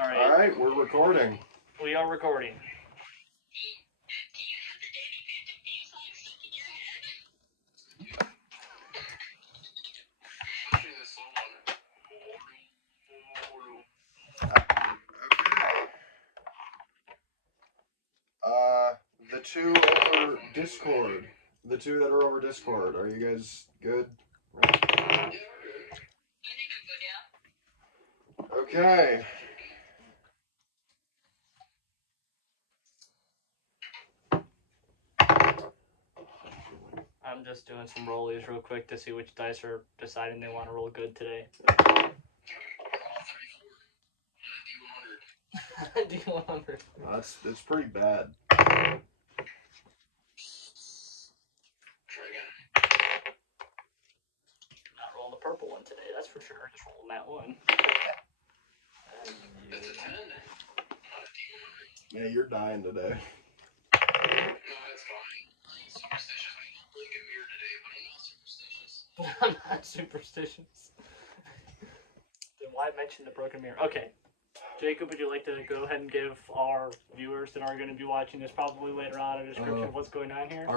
All right. All right, we're recording. We are recording. The two over Discord. The two that are over Discord. Are you guys good? Right. Okay. I'm just doing some rollies real quick to see which dice are deciding they want to roll good today. D100. That's pretty bad. Not rolling the purple one today, that's for sure. Just rolling that one. It's a 10. Yeah, you're dying today. No, that's fine. I'm superstitious. I don't break a mirror today, but I'm not superstitious. I'm not superstitious. Then why mention the broken mirror? Okay. Jacob, would you like to go ahead and give our viewers that are going to be watching this probably later on a description of what's going on here?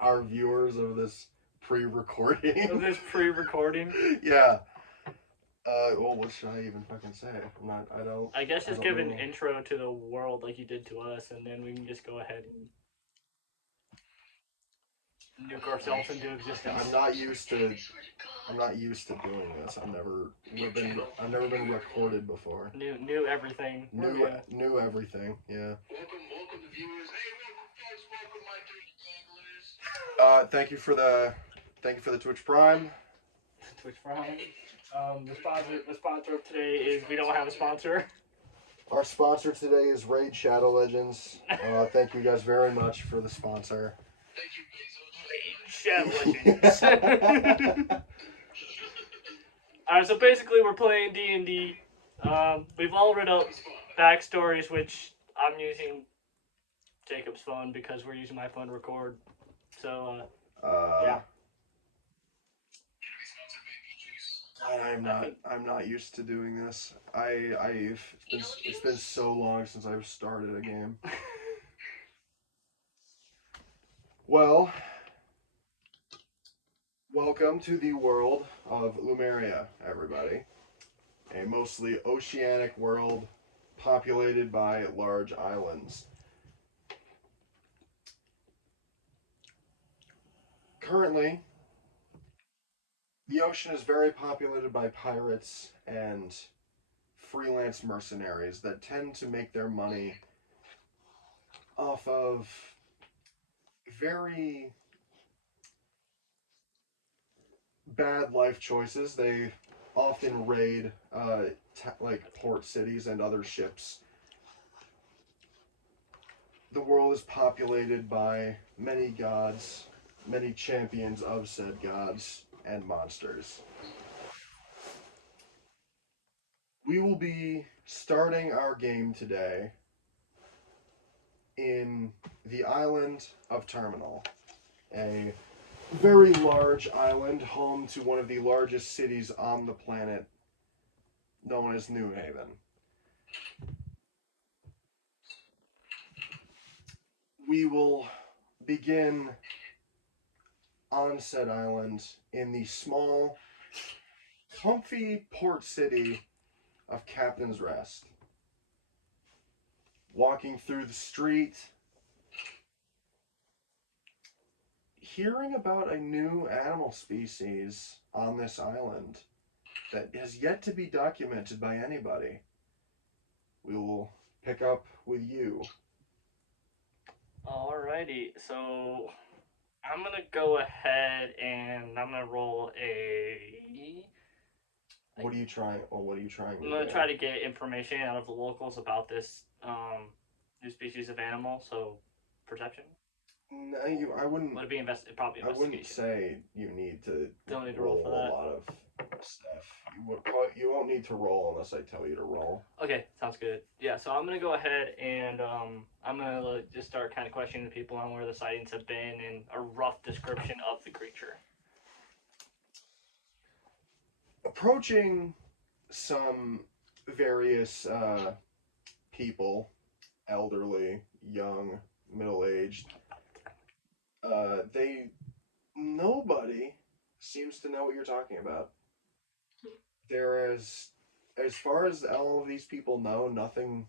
Our viewers of this pre-recording. Of this pre-recording? Yeah. Well, what should I even fucking say? I guess just don't give an know. intro to the world like you did to us, and then we can just go ahead and nuke ourselves into existence. I'm not used to doing this. I've never been recorded before. Knew everything. Knew everything. Yeah. Welcome to viewers. Hey, welcome folks. Welcome my three Thank you for the Twitch Prime. Twitch Prime. The sponsor of today is we don't have a sponsor. Our sponsor today is Raid Shadow Legends. Thank you guys very much for the sponsor. Thank you, Bezos. Shadow Legends. Alright, so basically we're playing D&D. We've all read up backstories, which I'm using Jacob's phone because we're using my phone to record. So, yeah. I'm not used to doing this. It's been so long since I've started a game. Well, welcome to the world of Lumeria, everybody. A mostly oceanic world populated by large islands. Currently, the ocean is very populated by pirates and freelance mercenaries that tend to make their money off of very bad life choices. They often raid like port cities and other ships. The world is populated by many gods, many champions of said gods and monsters. We will be starting our game today in the island of Terminal, a very large island home to one of the largest cities on the planet, known as New Haven. We will begin on said island in the small, comfy port city of Captain's Rest. Walking through the street, hearing about a new animal species on this island that has yet to be documented by anybody. We will pick up with you. Alrighty, so I'm gonna go ahead and I'm gonna roll a. What are you trying? I'm gonna try to get information out of the locals about this new species of animal. So, perception. No, I wouldn't. Would it be probably investigation? I wouldn't say you need to. Don't need to roll for a that. lot of stuff. You won't need to roll unless I tell you to roll. Okay, sounds good. Yeah, so I'm gonna go ahead and I'm gonna just start kind of questioning the people on where the sightings have been and a rough description of the creature. Approaching some various people, elderly, young, middle-aged. They nobody seems to know what you're talking about. There is, as far as all of these people know, nothing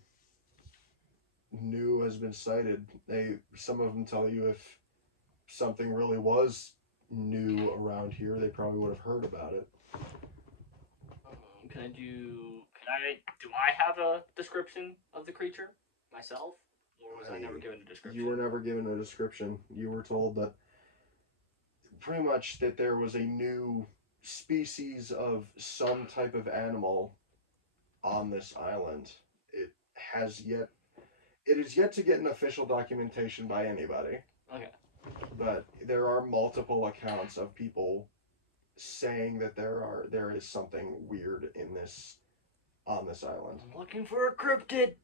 new has been cited. Some of them tell you if something really was new around here, they probably would have heard about it. Do I have a description of the creature myself? Or was I never given a description? You were never given a description. You were told that pretty much that there was a new species of some type of animal on this island. It is yet to get an official documentation by anybody. Okay. But there are multiple accounts of people saying that there is something weird on this island. I'm looking for a cryptid.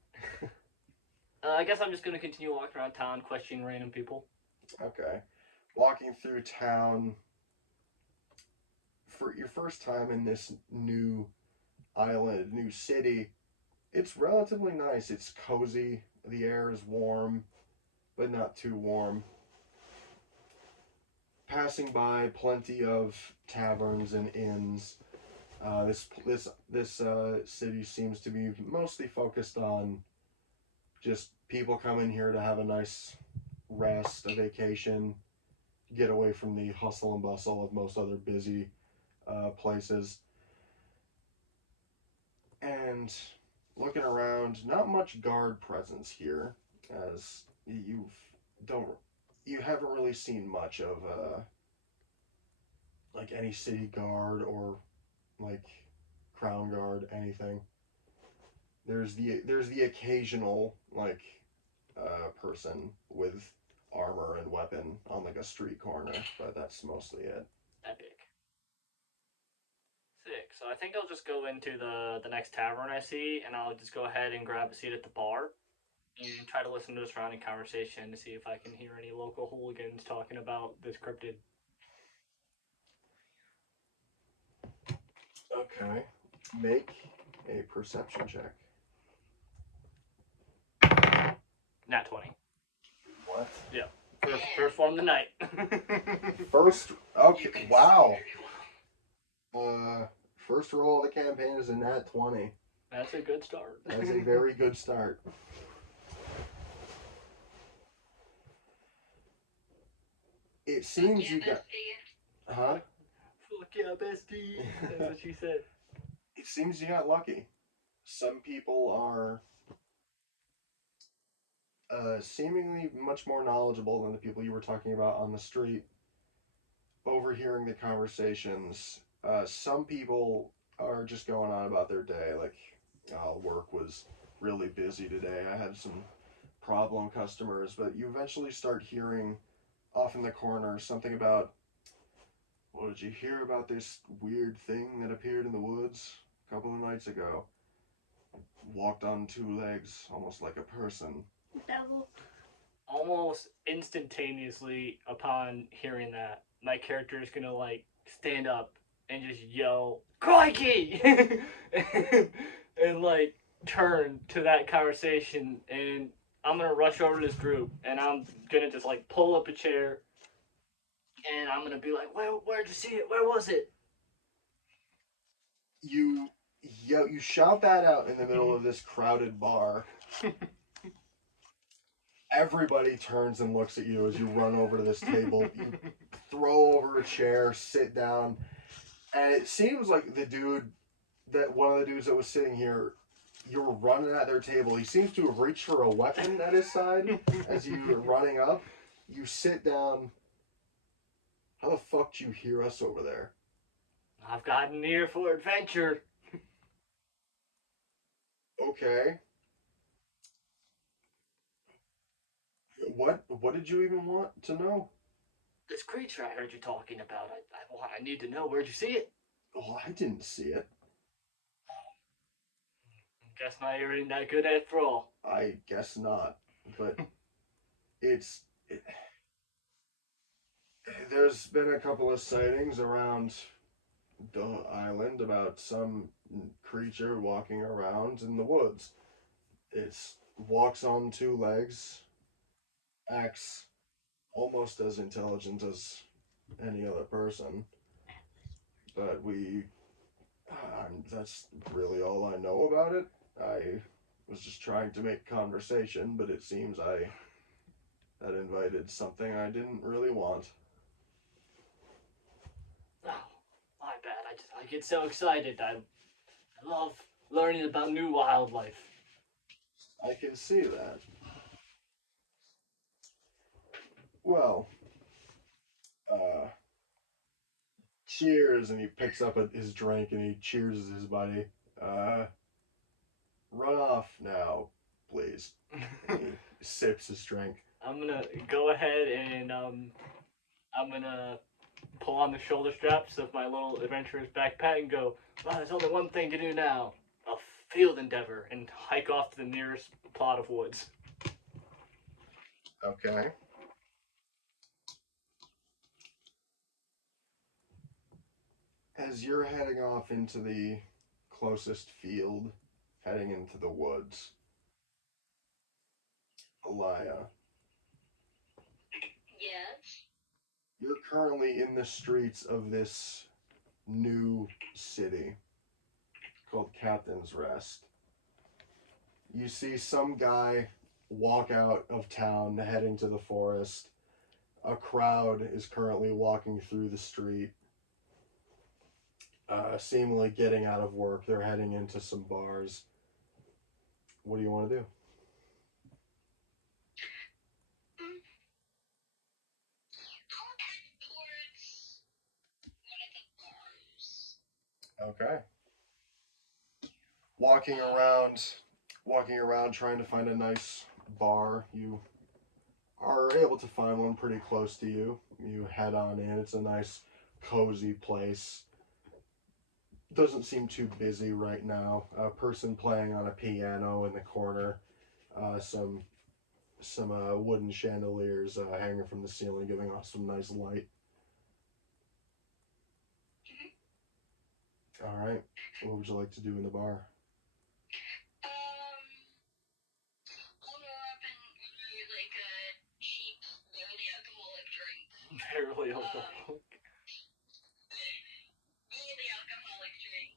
I guess I'm just gonna continue walking around town, questioning random people. Okay. Walking through town for your first time in this new island, new city, it's relatively nice. It's cozy. The air is warm, but not too warm. Passing by plenty of taverns and inns. This city seems to be mostly focused on just people coming here to have a nice rest, a vacation, get away from the hustle and bustle of most other busy places. And looking around, not much guard presence here, as you haven't really seen much of like any city guard or like crown guard, anything. There's the occasional like person with armor and weapon on like a street corner, but that's mostly it. Epic. Sick. So I think I'll just go into the next tavern I see, and I'll just go ahead and grab a seat at the bar and try to listen to the surrounding conversation to see if I can hear any local hooligans talking about this cryptid. Okay. Make a perception check. Nat 20. What? Yeah. First one of the night. First. Okay. Wow. First roll of the campaign is a nat 20. That's a good start. That's a very good start. It seems you got. Huh? Fuck yeah, bestie. That's what she said. It seems you got lucky. Some people are seemingly much more knowledgeable than the people you were talking about on the street. Overhearing the conversations, some people are just going on about their day, like, work was really busy today, I had some problem customers, but you eventually start hearing off in the corner something about, well, did you hear about this weird thing that appeared in the woods a couple of nights ago? Walked on two legs, almost like a person. Devil. Almost instantaneously upon hearing that, my character is gonna like stand up and just yell, "Crikey!" and like turn to that conversation, and I'm gonna rush over to this group, and I'm gonna just like pull up a chair, and I'm gonna be like, where'd you see it? Where was it? You shout that out in the middle of this crowded bar. Everybody turns and looks at you as you run over to this table. You throw over a chair, sit down, and it seems like one of the dudes that was sitting here, you were running at their table. He seems to have reached for a weapon at his side as you were running up. You sit down. How the fuck do you hear us over there? I've gotten here for adventure. Okay. What did you even want to know? This creature I heard you talking about, I need to know, where'd you see it? Oh, I didn't see it. Guess my ear ain't that good after all. I guess not, but there's been a couple of sightings around the island about some creature walking around in the woods. It walks on two legs, acts almost as intelligent as any other person, but that's really all I know about it. I was just trying to make conversation, but it seems I had invited something I didn't really want. Oh, my bad. I get so excited. I love learning about new wildlife. I can see that. Well, cheers, and he picks up his drink and he cheers his buddy. Run off now, please. And he sips his drink. I'm gonna go ahead and I'm gonna pull on the shoulder straps of my little adventurer's backpack and go, well, there's only one thing to do now. A field endeavor, and hike off to the nearest plot of woods. Okay. As you're heading off into the closest field, heading into the woods, Alaya, Yes. you're currently in the streets of this new city called Captain's Rest. You see some guy walk out of town heading to the forest. A crowd is currently walking through the street, seemingly getting out of work. They're heading into some bars. What do you want to do? I'll head towards one of the bars. Okay. Walking around trying to find a nice bar. You are able to find one pretty close to you. You head on in. It's a nice, cozy place. Doesn't seem too busy right now. A person playing on a piano in the corner. Some wooden chandeliers hanging from the ceiling, giving off some nice light. All right. What would you like to do in the bar? I'll go up and order like a cheap, barely alcoholic drink. Barely alcoholic. Barely alcoholic drink.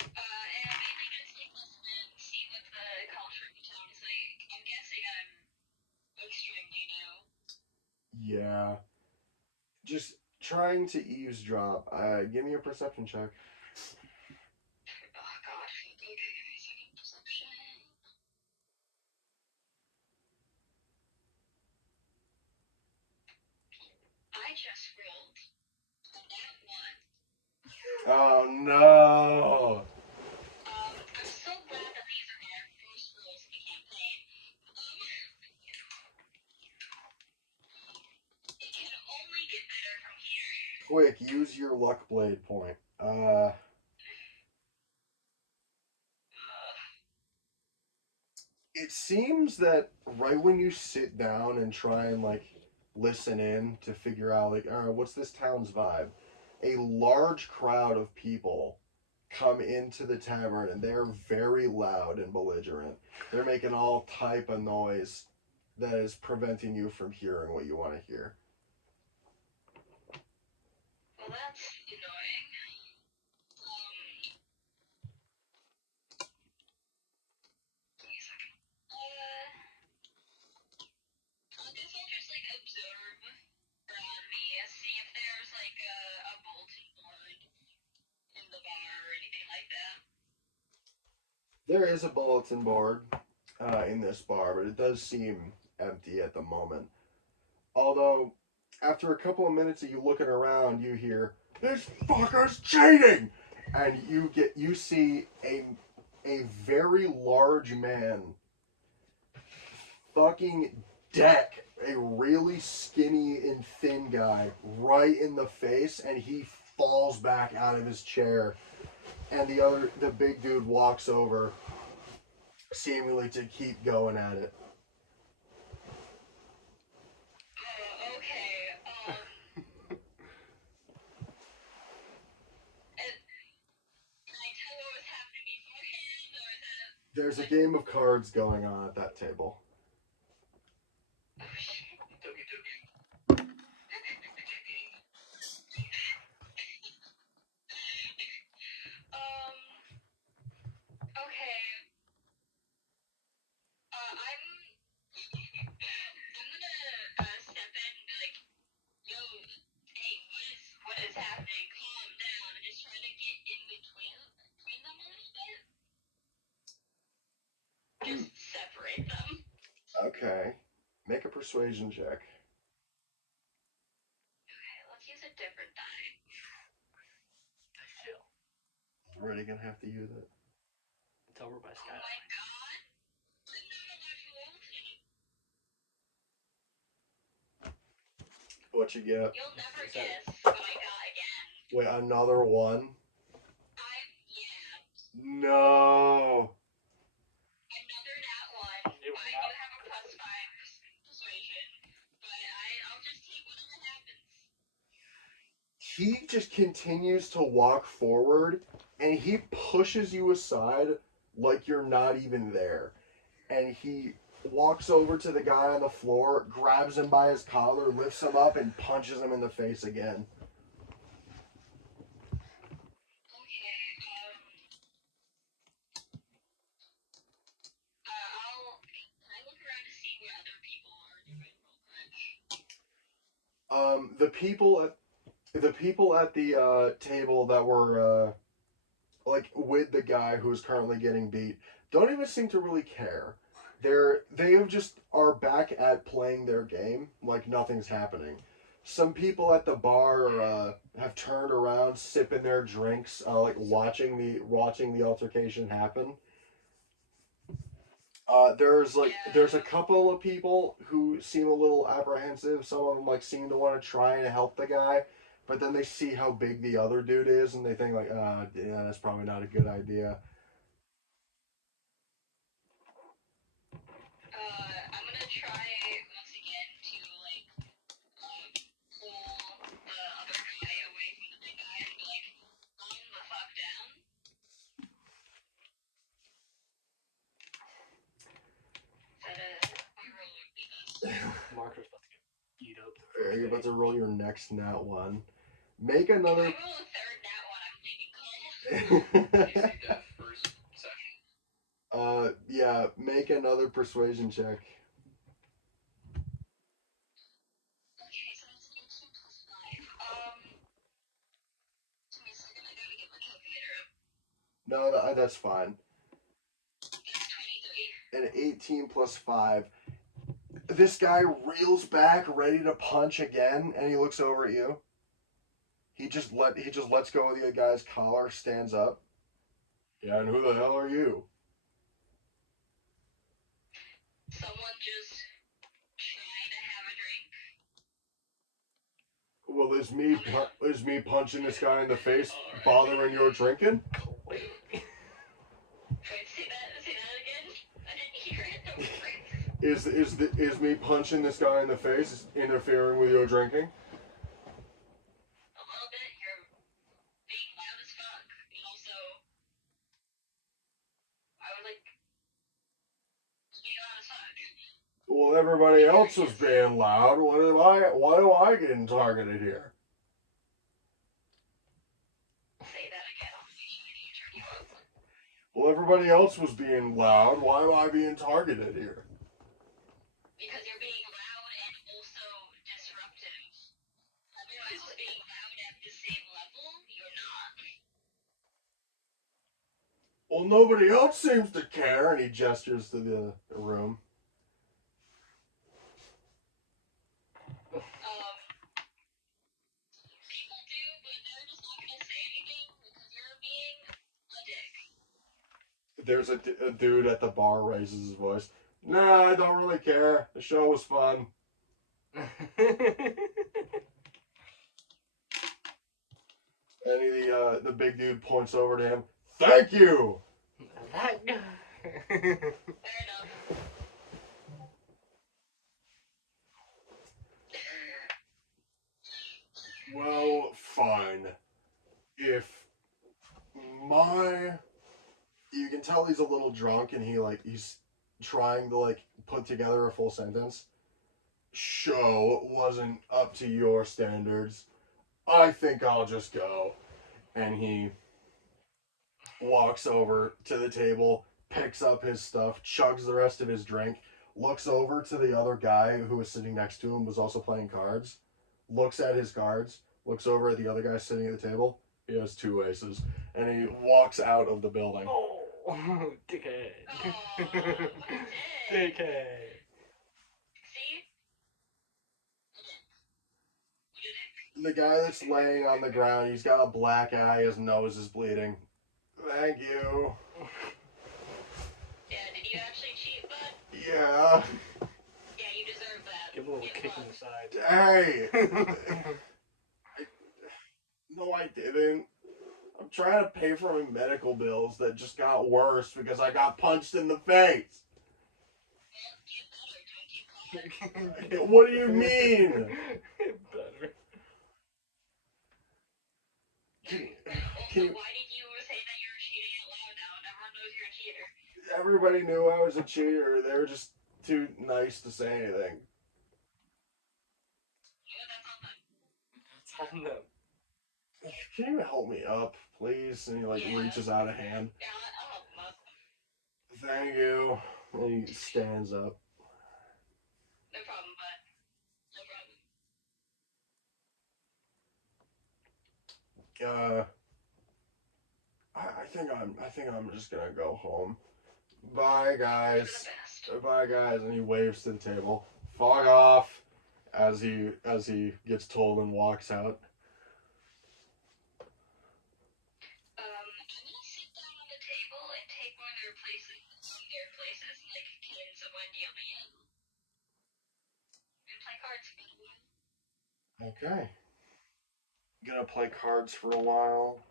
And mainly just take a spin, see what the culture of the town is like. I'm guessing I'm extremely new. Yeah. Just trying to eavesdrop. Give me a perception check. Oh god. Okay, give me a second. Perception. I just rolled a nat one. Oh no! I'm so glad that these are our first rolls of the campaign. It can only get better from here. Quick, use your luck blade point. It seems that right when you sit down and try and like listen in to figure out like, all right, what's this town's vibe? A large crowd of people come into the tavern and they're very loud and belligerent. They're making all type of noise that is preventing you from hearing what you want to hear. Well, that's annoying. Give me a second. I guess I'll just like observe around me, see if there's like a bulletin board in the bar or anything like that. There is a bulletin board in this bar, but it does seem empty at the moment. Although, after a couple of minutes of you looking around, you hear, "This fucker's cheating!" And you see a very large man fucking deck a really skinny and thin guy right in the face, and he falls back out of his chair. And the big dude walks over, seemingly to keep going at it. Okay. There's a game of cards going on at that table. Oh shit. Okay. I'm gonna step in and be like, yo, hey, what is happening? Calm down, and just try to get in between them a little bit. Just separate them. Okay. Make a persuasion check. Okay, let's use a different die. Chill. Already gonna have to use it. It's over by Oh Skyline. my god. I'm not allowed to alternate. What you get? You'll never Is that- guess what I got again. Wait, another one? Yeah. No. Another nat one. It was I not- do have a +5 persuasion, but I'll just take whatever happens. He just continues to walk forward and he pushes you aside like you're not even there. And he walks over to the guy on the floor, grabs him by his collar, lifts him up, and punches him in the face again. Okay, can I look around to see what other people are doing real quick? The people at the table that were like with the guy who's currently getting beat don't even seem to really care. They have just are back at playing their game like nothing's happening. Some people at the bar have turned around, sipping their drinks, like watching the altercation happen. There's a couple of people who seem a little apprehensive. Some of them like seem to want to try and help the guy, but then they see how big the other dude is and they think like, yeah, that's probably not a good idea. I'm gonna try once again to like pull the other guy away from the big guy and be like, calm the fuck down. Is that a roll would be this? Marker's about to get beat up. You're about to roll your next nat one. Make another. If I roll a third nat one, I'm leaving call. You saved that first session. Yeah, make another persuasion check. Okay, so that's 18 plus 5. Give me a second, I gotta get my calculator up. No, that's fine. That's 23. An 18 plus 5. This guy reels back, ready to punch again, and he looks over at you. He just lets go of the guy's collar, stands up. Yeah, and who the hell are you? Someone just trying to have a drink. Well, is me punching this guy in the face bothering your drinking? Wait. Wait, say that again? I didn't hear it. Is me punching this guy in the face interfering with your drinking? A little bit, you're being loud as fuck. And also, I would like being loud as fuck. Well, everybody else was being loud. Why am I getting targeted here? Say that again, I'll make sure to turn you up. Well, everybody else was being loud. Why am I being targeted here? Because you're being loud and also disruptive. Everyone else is being loud at the same level, you're not. Well, nobody else seems to care, and he gestures to the room. People do, but they're just not gonna say anything because you're being a dick. There's a dude at the bar raises his voice. Nah, I don't really care. The show was fun. And the big dude points over to him. Thank you. That guy. Fair enough. Well, fine. If my You can tell he's a little drunk, and he's trying to put together a full sentence. Show wasn't up to your standards. I think I'll just go. And he walks over to the table, picks up his stuff, chugs the rest of his drink, looks over to the other guy who was sitting next to him, was also playing cards, looks at his cards, looks over at the other guy sitting at the table. He has 2 aces. And he walks out of the building. Oh, dickhead. Oh, Dickhead. See? The guy that's laying on the ground, he's got a black eye, his nose is bleeding. Thank you. Yeah, did you actually cheat, bud? Yeah. Yeah, you deserve that. Give him a little Get kick in fucked. the side. Hey. No, I didn't. I'm trying to pay for my medical bills that just got worse because I got punched in the face. Well, get better. Don't keep calling. What do you mean? Better. Can Also, you, why did you say that you were cheating out loud now? And everyone knows you're a cheater. everybody knew I was a cheater. They were just too nice to say anything. Yeah, that's on them. It's on them. Can you help me up, please? And he Yeah. reaches out a hand. Yeah, I'll help them up. Thank you. And he stands up. No problem, bud. No problem. I think I'm just gonna go home. Bye, You're guys. the best. Bye, guys. And he waves to the table. Fuck off. As he gets told and walks out. I'm gonna sit down on the table and take one of their places, like cans of Wendy on the end. And play cards for a while. Okay. Gonna play cards for a while.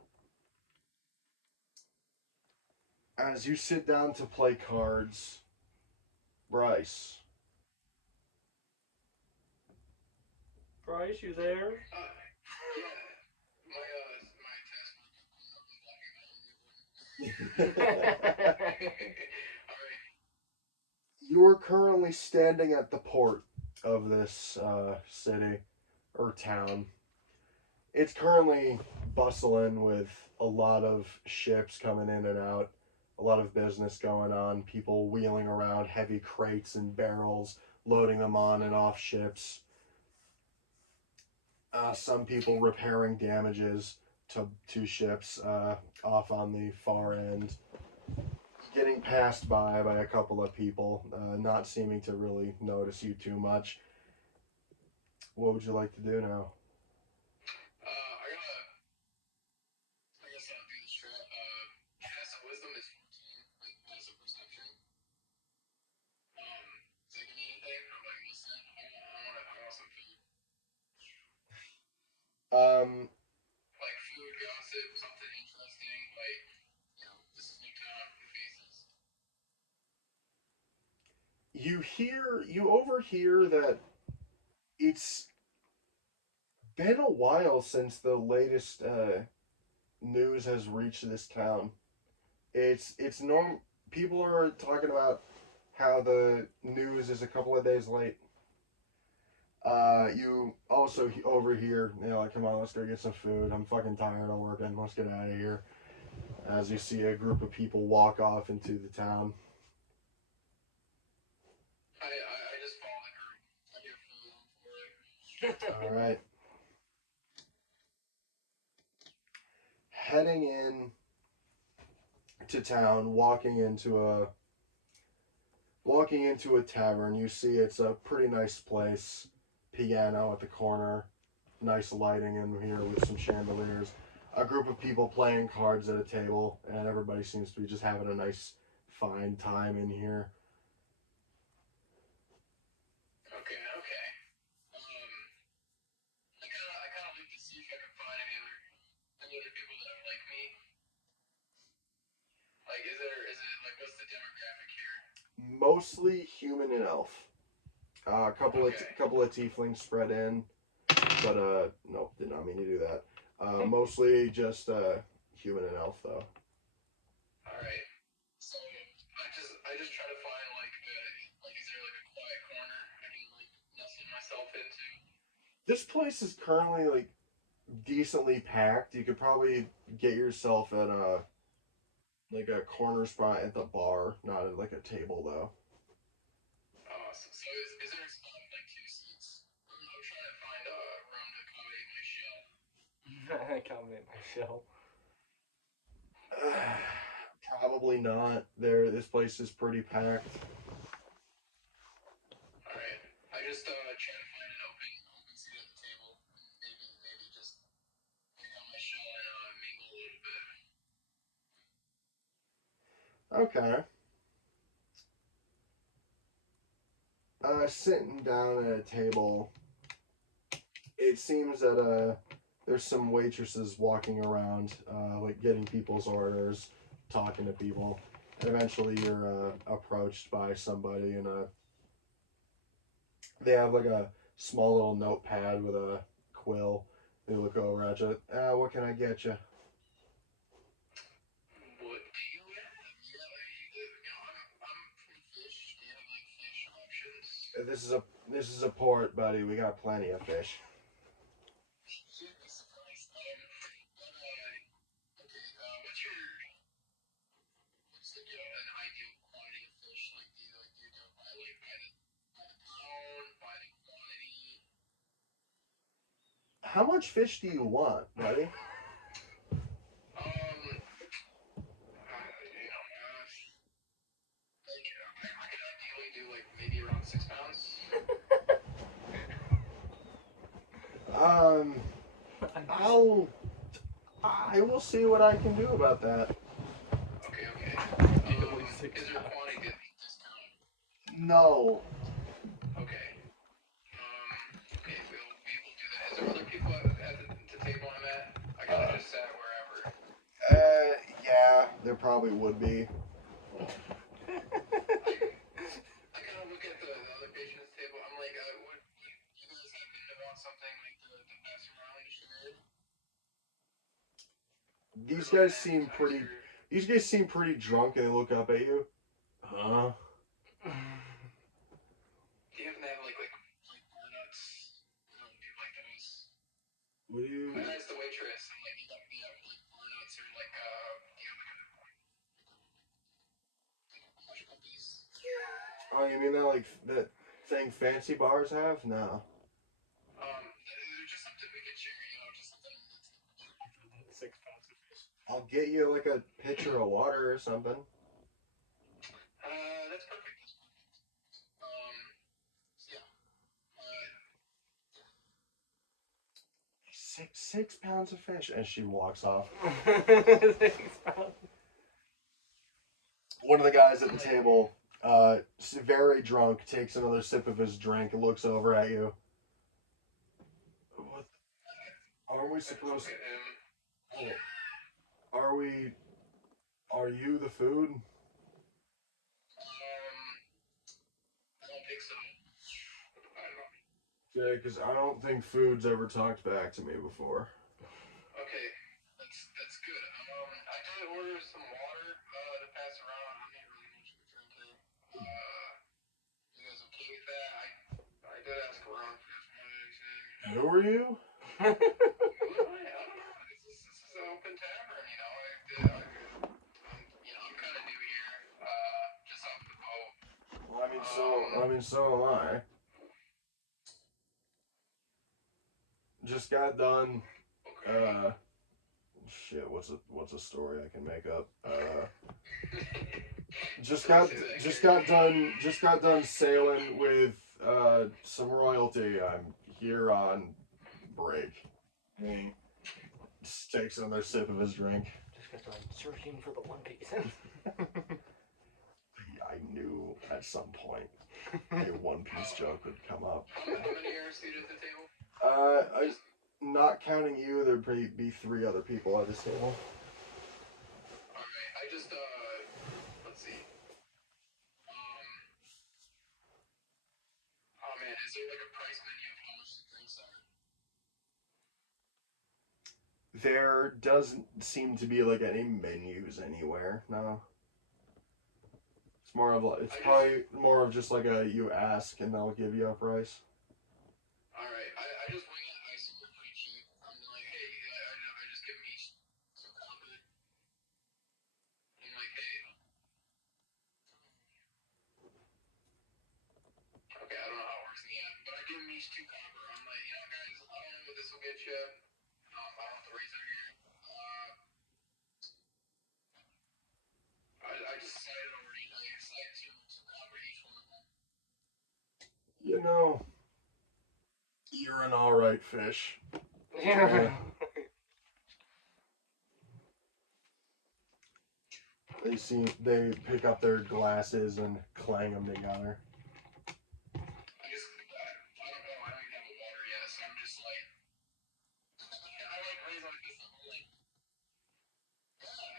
As you sit down to play cards, Bryce. Bryce, you there? Yeah. My test. Alright. You are currently standing at the port of this city or town. It's currently bustling with a lot of ships coming in and out, a lot of business going on, people wheeling around heavy crates and barrels, loading them on and off ships. Some people repairing damages to ships off on the far end. Getting passed by a couple of people, not seeming to really notice you too much. What would you like to do now? I guess I'll do the strat. Passive wisdom is 14, like passive perception. Does that give me anything? I'm like, listen, I want some food. Like food, gossip, something interesting, like, this is Newtown, new faces. You overhear that it's been a while since the latest news has reached this town. It's norm. People are talking about how the news is a couple of days late. You also overhear, like, come on, let's go get some food. I'm fucking tired of working. Let's get out of here. As you see a group of people walk off into the town. I just follow the group. I get food for it. All right. Heading in to town, walking into a tavern. You see it's a pretty nice place. Piano at the corner, nice lighting in here with some chandeliers. A group of people playing cards at a table, and everybody seems to be just having a nice, fine time in here. Okay. I kind of look to see if I can find any other people that are like me. Like, is it like, what's the demographic here? Mostly human and elf. A couple Okay. of tieflings spread in, but nope, did not mean to do that. Mostly just human and elf though. All right. just try to find like is there like a quiet corner I can like nestle myself into? This place is currently like decently packed. You could probably get yourself at a like a corner spot at the bar, not at like a table though. So is there a spot with like two seats? I'm trying to find a room to accommodate my shell. Comment my show. Probably not. This place is pretty packed. Alright. I just try to find an open seat at the table and maybe just pick out my shell and mingle a little bit. Okay. Sitting down at a table, it seems that there's some waitresses walking around, like getting people's orders, talking to people. And eventually, you're approached by somebody, and they have like a small little notepad with a quill. They look over at you. What can I get you? What do you have? I'm from fish. Do you have like fish options? This is a port, buddy. We got plenty of fish. You'd be surprised. Okay. What's like an ideal quantity of fish? Like do you do it by the pound, by the quantity? How much fish do you want, buddy? I could ideally do like maybe around 6 pounds. I will see what I can do about that. Okay. Ideally 6 Is there a pounds. quantity discount? No. Okay. Okay, we'll do that. Is there other people at the table I'm at? I could have just sat wherever. Yeah, there probably would be. I kind of look at the other patient's table. I'm like, would you guys happen to want something like to pass around and share? These guys seem pretty drunk, and they look up at you. Huh? Do you happen to have like bar nuts? Do you like those? What do you? I asked the waitress. I'm like, do you have like bar nuts or like do you have like a hush puppies? Oh, you mean that thing fancy bars have? No. Just something we could share. Just something that's 6 pounds of fish. I'll get you like a pitcher of water or something. That's perfect. Yeah. Six pounds of fish, and she walks off. 6 pounds. One of the guys at the table, very drunk, takes another sip of his drink, looks over at you. What? Aren't we supposed to? Oh. Are you the food? I don't think so. I don't know. Yeah, because I don't think food's ever talked back to me before. Okay, that's good. I did order some water to pass around. I'm not really much of a drinker. You guys okay with that? I did ask around for anything. Who are you? I don't know. This is an open tavern, I'm kind of new here, just off the boat. Well, so am I. Just got done. Okay. Shit. What's a story I can make up? Just got done sailing with some royalty. I'm here on break. He just takes another sip of his drink. Just got done searching for the One Piece. I knew at some point a One Piece joke would come up. How many are seated at the table? Not counting you, there'd be 3 other people at this table. Alright, I just, let's see. Oh man, is there like a price menu of how much the drinks are? There doesn't seem to be like any menus anywhere, no. It's probably more of just like a you ask and they'll give you a price. Alright, I just wing it. I assume they're pretty cheap. I'm like, hey, I just give them each 2 copper. I'm like, hey. Okay, I don't know how it works in the app, but I give them each 2 copper. I'm like, you know, guys, I don't know what this will get you. I don't have to raise it here. I just decided already. I decided 2 copper each one of them. You know, you're an alright fish. Yeah. They pick up their glasses and clang them together. I don't know. I don't even have a water yet, so I'm just like, I like raise like this. I'm like, yeah.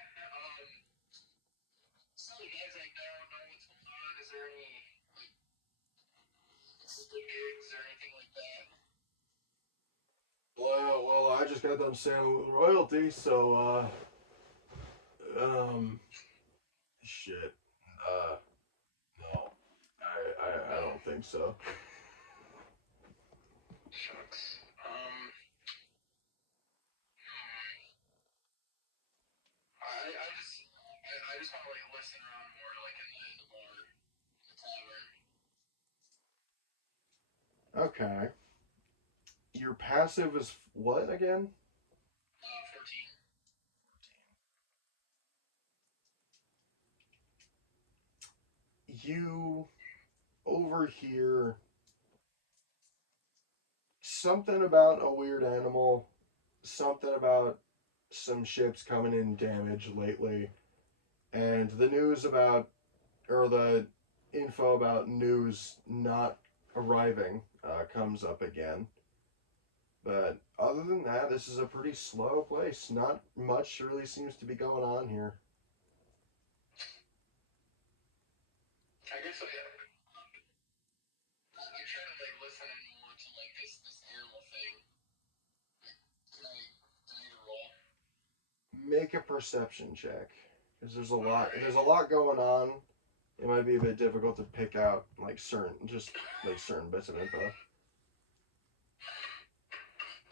So you guys like don't know what's going on? Is there any like gigs or anything like that? Well, I just got done sailing with royalty, so shit. No, I don't think so. Shucks. I just want to like listen around more like in the bar, in the tavern. Okay. Your passive is what again? 14. You overhear something about a weird animal, something about some ships coming in damaged lately, and the news about, or the info about news not arriving comes up again. But other than that, this is a pretty slow place. Not much really seems to be going on here. I guess I try to like listen in more to like this animal thing. Can I need a roll? Make a perception check, because there's a lot. There's a lot going on. It might be a bit difficult to pick out like certain bits of info.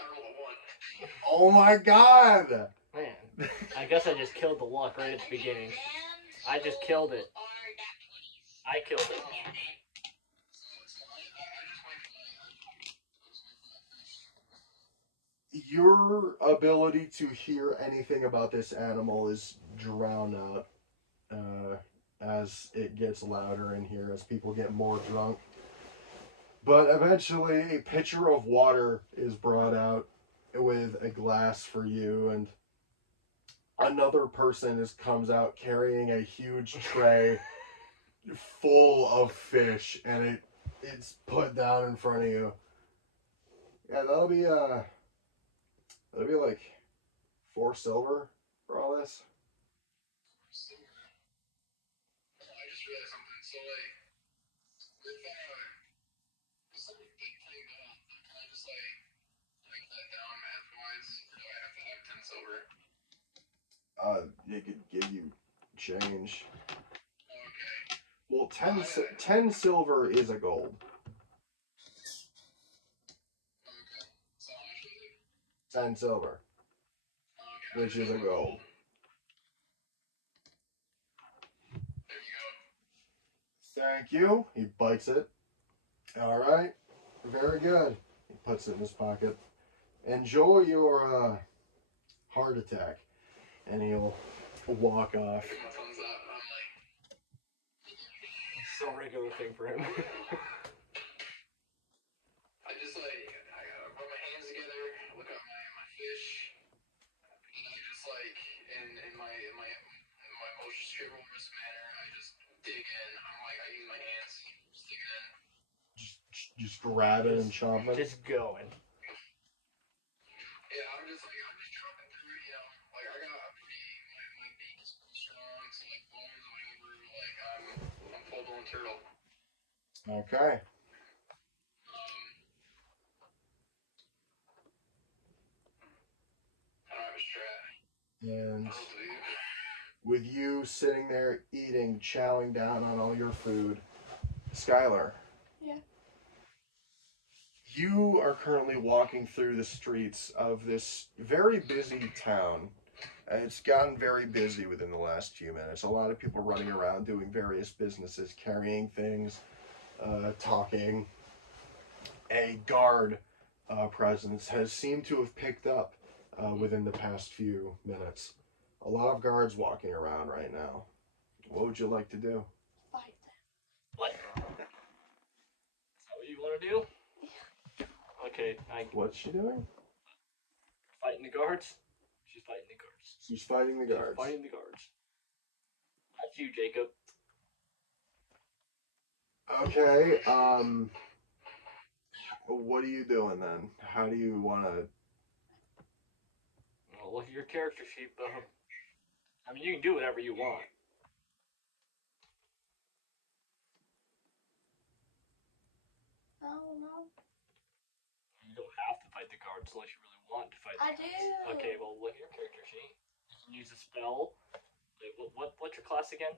I rolled a 1. Oh my god! Man, I guess I just killed the luck right at the beginning. I just killed it. I killed it. So I just wait for my fish. Your ability to hear anything about this animal is drowned out as it gets louder in here, as people get more drunk. But eventually, a pitcher of water is brought out with a glass for you, and another person comes out carrying a huge tray full of fish, and it's put down in front of you. Yeah, that'll be like 4 silver for all this. I just realized something. So like with some big thing going, can I just like break that down math wise, or do I have to have 10 silver? It could give you change. Okay. Well, 10 silver is a gold. Okay. So how much is it? 10 silver, Okay. which is a gold. There you go. Thank you. He bites it. All right. Very good. He puts it in his pocket. Enjoy your heart attack. And he'll walk off. Give him a thumbs up. I'm like, It's a regular thing for him. I just like, I rub my hands together, look at my fish, and I just like, in my most chivalrous manner, I just dig in. I'm like, I use my hands, just dig in. Just grab it and chomp it. Just going. Yeah, I'm just chopping through it, you know. Like, I got a my beak is pretty strong, so like bones, whatever, like, I'm full blown turtle. Okay. I don't have a strat. And I don't believe. with you sitting there eating, chowing down on all your food. Skylar. Yeah. You are currently walking through the streets of this very busy town. It's gotten very busy within the last few minutes. A lot of people running around doing various businesses, carrying things, talking. A guard presence has seemed to have picked up within the past few minutes. A lot of guards walking around right now. What would you like to do? Fight them. What? Is that what you want to do? Yeah. Okay, What's she doing? fighting the guards. She's fighting the guards. She's fighting the She's guards. fighting the guards. That's you, Jacob. Okay, what are you doing then? How do you want to... Well, look at your character sheet, though. I mean, you can do whatever you want. I don't know. You don't have to fight the guards unless you really want to fight the I guards. do. Okay, well, look at your character sheet. You can use a spell. Wait, what's your class again?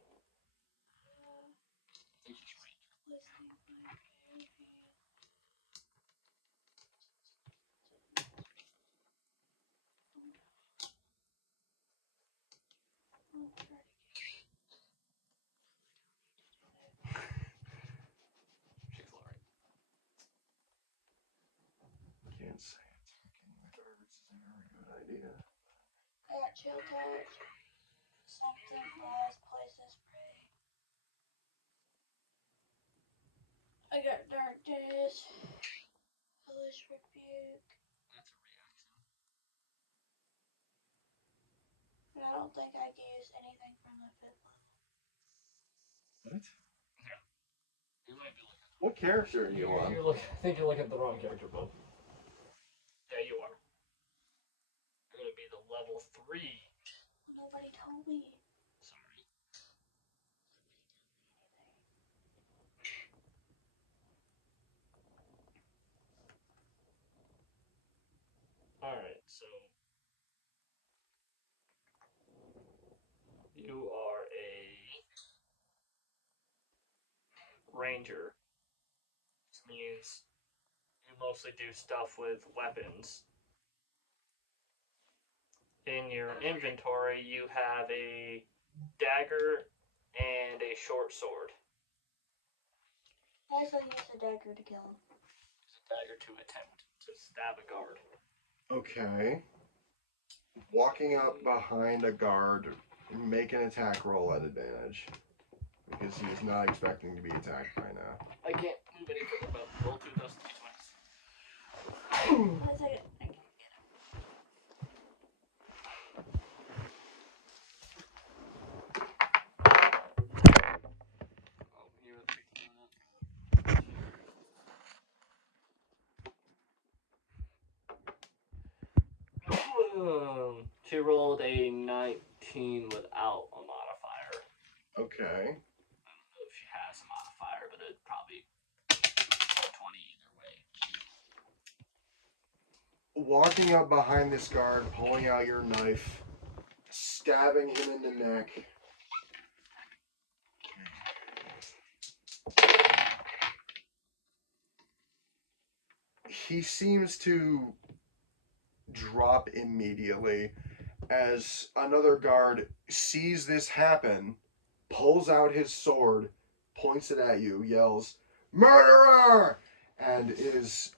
She's Laurie. Can't say attacking the guards is a very good idea. I got chill touch. Something flies, poison spray. I got darkness. Hellish rebuke. That's a reaction. And I don't think I can use anything from the 5th level. What? You might be looking. What character are you on? I think you're looking at the wrong character, bud. Yeah, you are. You're gonna be the level 3. Nobody told me. Sorry. Alright, so you are a ranger. This means you mostly do stuff with weapons. In your inventory, you have a dagger and a short sword. I also use a dagger to kill him. Use a dagger to attempt to stab a guard. Okay. Walking up behind a guard, make an attack roll at advantage. Because he's not expecting to be attacked by now. I can't move any further, but roll 2 of those d20s. 1 second. I can get him. Oh, you were picking one up. She rolled a 19 without a modifier. Okay. I don't know if she has a modifier, but it'd probably 20 either way. Walking up behind this guard, pulling out your knife, stabbing him in the neck. He seems to drop immediately as another guard sees this happen, pulls out his sword, points it at you, yells, "Murderer!" and is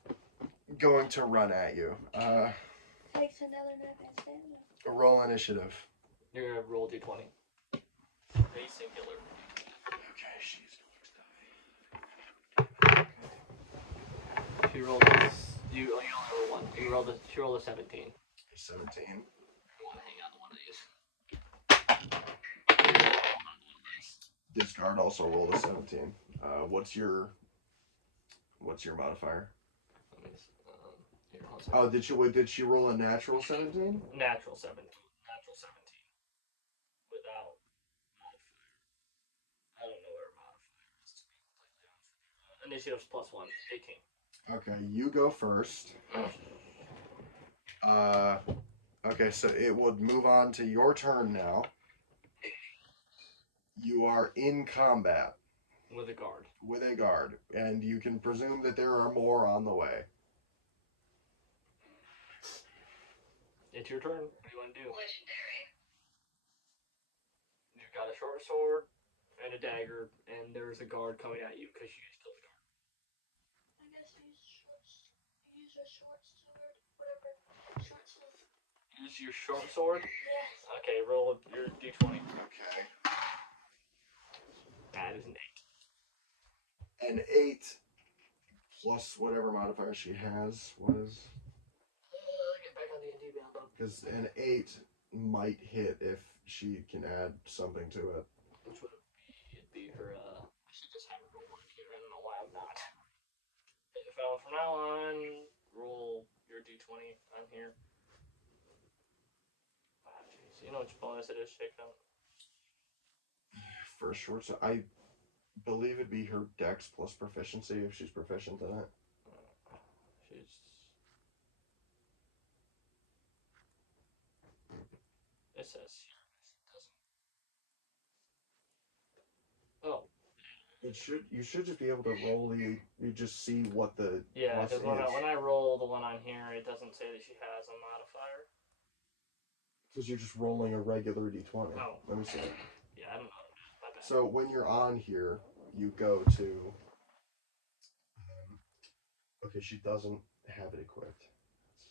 going to run at you. Takes another knife and stabs him. Roll initiative. You're gonna roll d20. A singular. Okay, she's She rolled this. You only roll 1. She rolled a 17. 17. I want to hang on to one of these. This guard also rolled a 17. What's your modifier? Let me here, one Oh, second. did she roll a natural 17? Natural 17. Natural 17. Without modifier. I don't know what her modifier is, to be completely honest with you. Initiative's +1. 18. Okay, you go first. Okay, so it would move on to your turn now. You are in combat With a guard. with a guard, and you can presume that there are more on the way. It's your turn. What do you want to do? Legendary. You've got a short sword and a dagger, and there's a guard coming at you because you just killed the guard. I guess use a short sword, whatever. Short sword. Use your short sword. Yes. Okay, roll your d20. Okay. That is an 8. An 8 plus whatever modifier she has was. Get back on the D band. Because an 8 might hit if she can add something to it. Which would be her, I should just have her roll one here. I don't know why I'm not. If from now on, roll your d20 on here. Ah, jeez. You know which bonus it is, shake out. For a short sword, I believe it'd be her dex plus proficiency if she's proficient in it. She's. It says here. It doesn't. Oh. It should. You should just be able to roll the. You just see what the. Yeah, plus because when is. I roll the one on here, it doesn't say that she has a modifier. Because you're just rolling a regular d20. Oh. Let me see. Yeah, I don't know. My bad. So when you're on here, you go to. Okay, she doesn't have it equipped.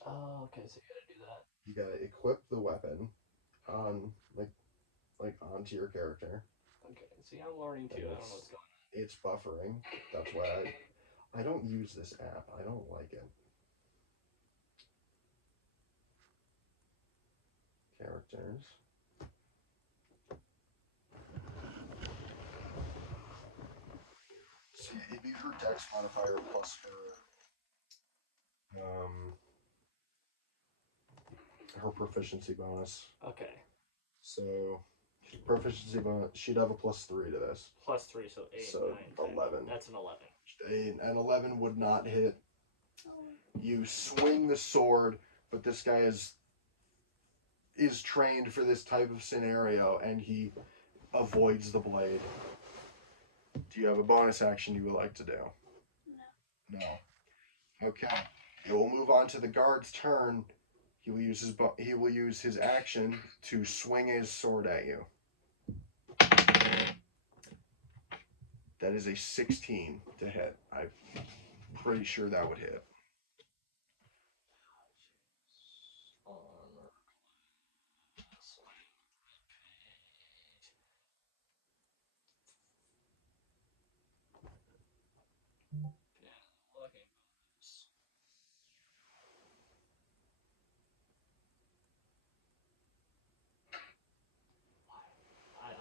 Oh, okay, so you gotta do that. You gotta equip the weapon on like onto your character. Okay, see, I'm learning too. I don't know what's going on. It's buffering. That's why I don't use this app. I don't like it. Characters. See, it'd be her dex modifier plus her proficiency bonus. Okay, So proficiency bonus. She'd have a +3 to this. +3, so 8, So 9, 10. 11. That's an 11. An 11 would not hit. You swing the sword, but this guy is trained for this type of scenario, and he avoids the blade. Do you have a bonus action you would like to do? No. No. Okay. It will move on to the guard's turn. He will use his action to swing his sword at you. That is a 16 to hit. I'm pretty sure that would hit.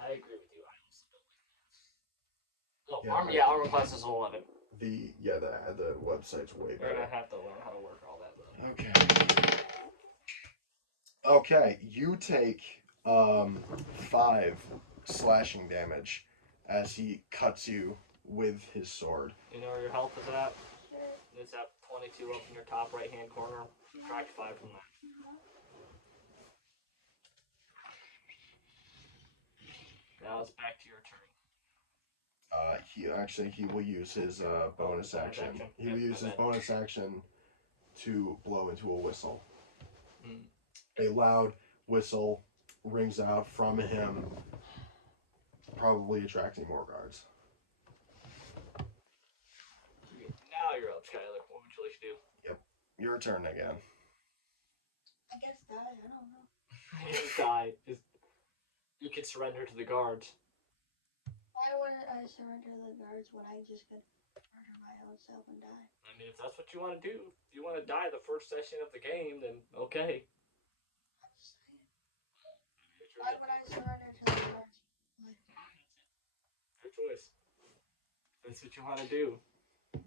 I agree with you. I also don't like Yeah, armor. I- Yeah, armor class is 11. The website's way You're gonna better. have to learn how to work all that though. Okay. Okay, you take 5 slashing damage as he cuts you with his sword. You know where your health is at? Sure. It's at 22 up in your top right hand corner. Subtract 5 from that. Now it's back to your turn. He will use his bonus action. He will Yeah, use my his bad. bonus action to blow into a whistle. Mm. A loud whistle rings out from him, probably attracting more guards. Now you're up, Skylar. What would you like to do? Your turn again. I guess die. I don't know. You die. You can surrender to the guards. Why wouldn't I surrender to the guards when I just could murder my own self and die? I mean, if that's what you want to do, if you want to die the first session of the game, then okay. I'm just saying. Why would I surrender to the guards? Your choice. That's what you want to do. I'm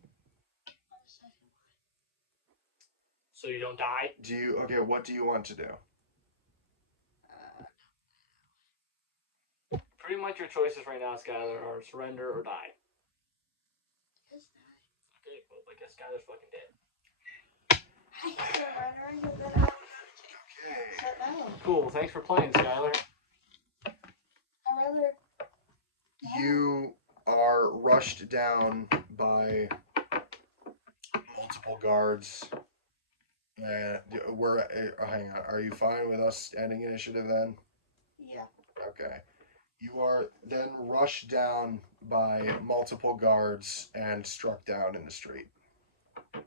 just saying. So you don't die? Okay, what do you want to do? Pretty much your choices right now, Skylar, are surrender or die. Just die. Okay, well, I guess Skylar's fucking dead. I surrendering, but then I'm Okay. shut down. Cool, thanks for playing, Skylar. I'd rather You are rushed down by multiple guards. And hang on. Are you fine with us ending initiative then? Yeah. Okay. You are then rushed down by multiple guards and struck down in the street. You're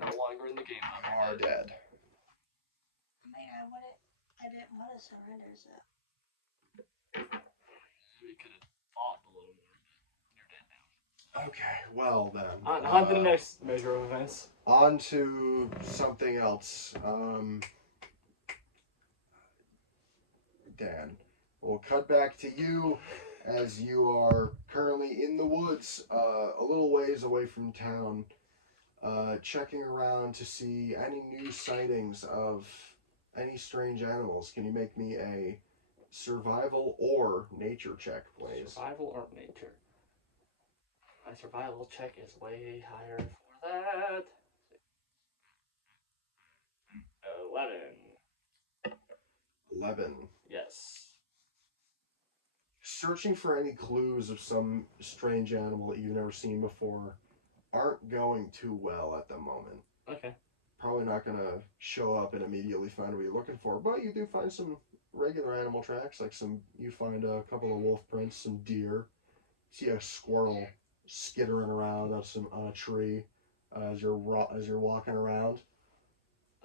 no longer in the game. You are dead. I mean, I didn't want to surrender, so. You could have fought a little more, but you're dead now. Okay, well then. On to the next measure of events. On to something else. Dan, we'll cut back to you as you are currently in the woods, a little ways away from town, checking around to see any new sightings of any strange animals. Can you make me a survival or nature check, please? Survival or nature? My survival check is way higher for that. 11. 11. Yes. Searching for any clues of some strange animal that you've never seen before aren't going too well at the moment. Okay. Probably not going to show up and immediately find what you're looking for, but you do find some regular animal tracks, like you find a couple of wolf prints, some deer, see a squirrel skittering around on a tree as you're walking around.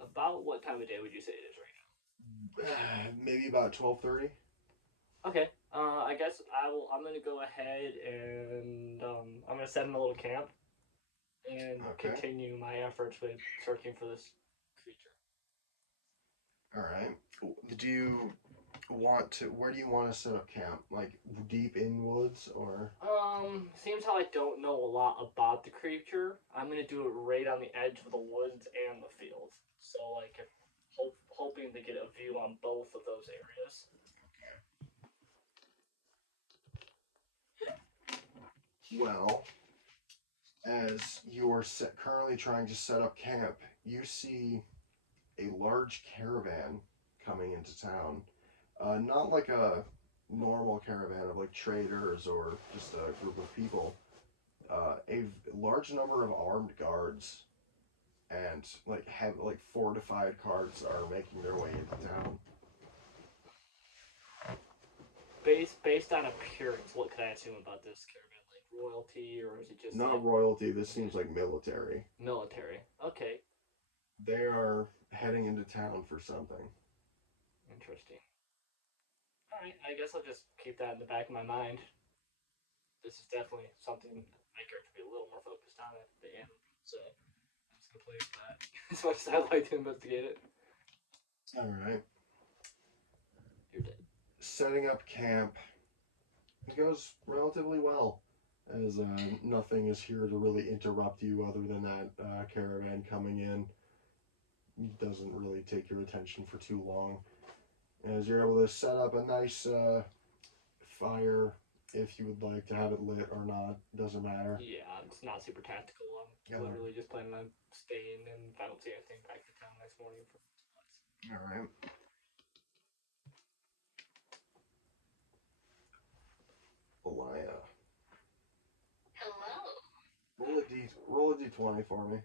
About what time of day would you say it is right Maybe about 12:30. now? Okay. I guess I'm gonna go ahead and I'm gonna set in a little camp and Okay. continue my efforts with searching for this creature. All right. Do you want to? Where do you want to set up camp? Like deep in woods, or? Seems how I don't know a lot about the creature. I'm gonna do it right on the edge of the woods and the field. So like, hoping to get a view on both of those areas. Well, as you are currently trying to set up camp, you see a large caravan coming into town. Not like a normal caravan of like traders or just a group of people. A large number of armed guards and like fortified carts are making their way into town. Based on appearance, what could I assume about this caravan? Like royalty, or is it just Not like royalty. This seems like military. military? Okay, They are heading into town for something. interesting. All right, I guess I'll just keep that in the back of my mind. This is definitely something my character be a little more focused on at the end. So I'm just gonna play with that as much as I'd like to investigate it. All right. You're dead. Setting up camp goes relatively well, as nothing is here to really interrupt you other than that caravan coming in. It doesn't really take your attention for too long, as you're able to set up a nice fire if you would like to have it lit or not. Doesn't matter. Yeah, it's not super tactical. I'm Yeah. literally just planning on staying, and if I don't see anything, back to town next morning for supplies. All right. Elia, Hello. roll a d20 for me.